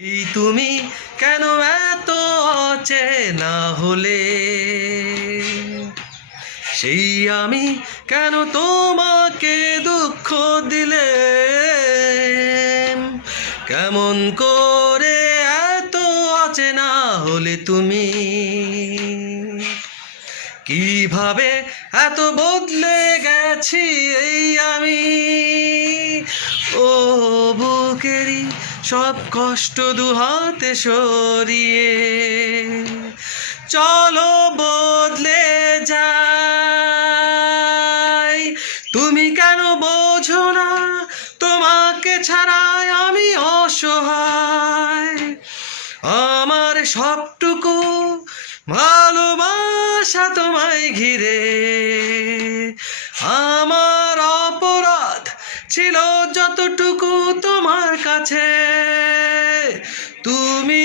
এই তুমি কেন এত অচেনা হলে, সেই আমি কেন তোমাকে দুঃখ দিলে, কেমন করে এত অচেনা হলে তুমি, কিভাবে এত বদলে গেছি এই আমি। ও বুকেরই সব কষ্ট দুহাতে সরিয়ে চলো বদলে যাই। তুমি কেন বোঝো না তোমাকে ছাড়াই আমি অসহায়, আমার সবটুকু ভালোবাসা তোমায় ঘিরে। আমার অপরাধ ছিল যতটুকু তোমার কাছে, তুমি